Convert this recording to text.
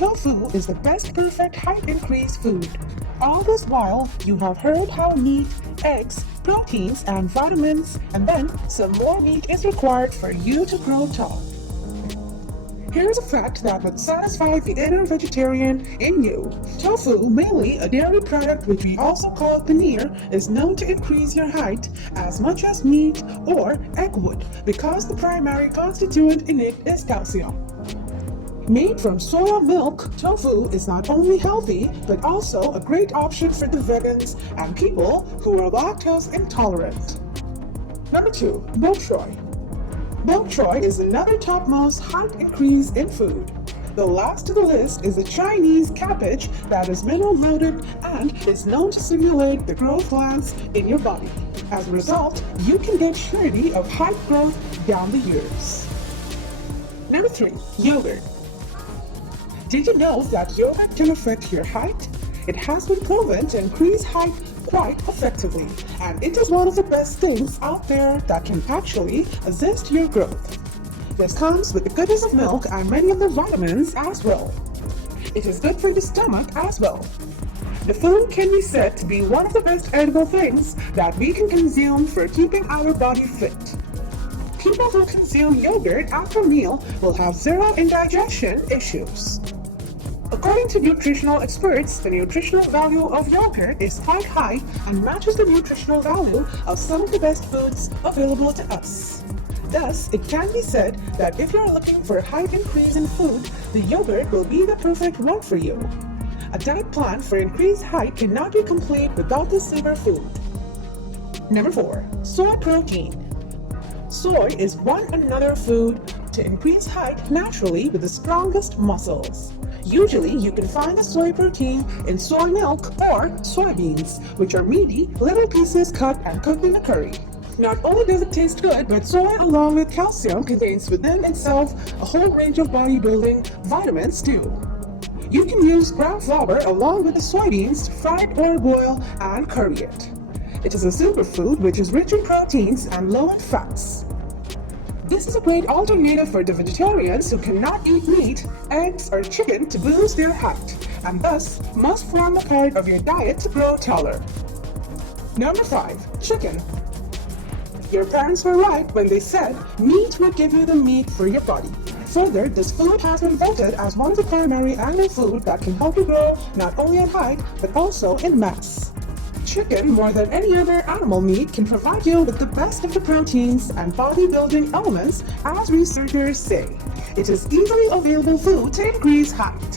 tofu is the best perfect height increase food. All this while, you have heard how meat, eggs, proteins, and vitamins, and then some more meat is required for you to grow tall. Here's a fact that would satisfy the inner vegetarian in you. Tofu, mainly a dairy product which we also call paneer, is known to increase your height as much as meat or egg would because the primary constituent in it is calcium. Made from soya milk, tofu is not only healthy but also a great option for the vegans and people who are lactose intolerant. Number 2. Bok choy. Bok choy is another topmost height increase in food. The last to the list is the Chinese cabbage that is mineral loaded and is known to stimulate the growth glands in your body. As a result, you can get surety of height growth down the years. Number 3. Yogurt. Did you know that yogurt can affect your height? It has been proven to increase height quite effectively, and it is one of the best things out there that can actually assist your growth. This comes with the goodness of milk and many of the vitamins as well. It is good for your stomach as well. The food can be said to be one of the best edible things that we can consume for keeping our body fit. People who consume yogurt after a meal will have zero indigestion issues. According to nutritional experts, the nutritional value of yogurt is quite high and matches the nutritional value of some of the best foods available to us. Thus, it can be said that if you're looking for a height increase in food, the yogurt will be the perfect one for you. A diet plan for increased height cannot be complete without this superfood. Number 4. Soy protein. Soy is one another food to increase height naturally with the strongest muscles. Usually, you can find the soy protein in soy milk or soybeans, which are meaty, little pieces cut and cooked in a curry. Not only does it taste good, but soy along with calcium contains within itself a whole range of bodybuilding vitamins too. You can use ground flour along with the soybeans to fry it or boil and curry it. It is a superfood which is rich in proteins and low in fats. This is a great alternative for the vegetarians who cannot eat meat, eggs, or chicken to boost their height, and thus must form a part of your diet to grow taller. Number 5. Chicken. Your parents were right when they said meat will give you the meat for your body. Further, this food has been voted as one of the primary animal food that can help you grow not only in height but also in mass. Chicken, more than any other animal meat, can provide you with the best of the proteins and bodybuilding elements, as researchers say. It is easily available food to increase height.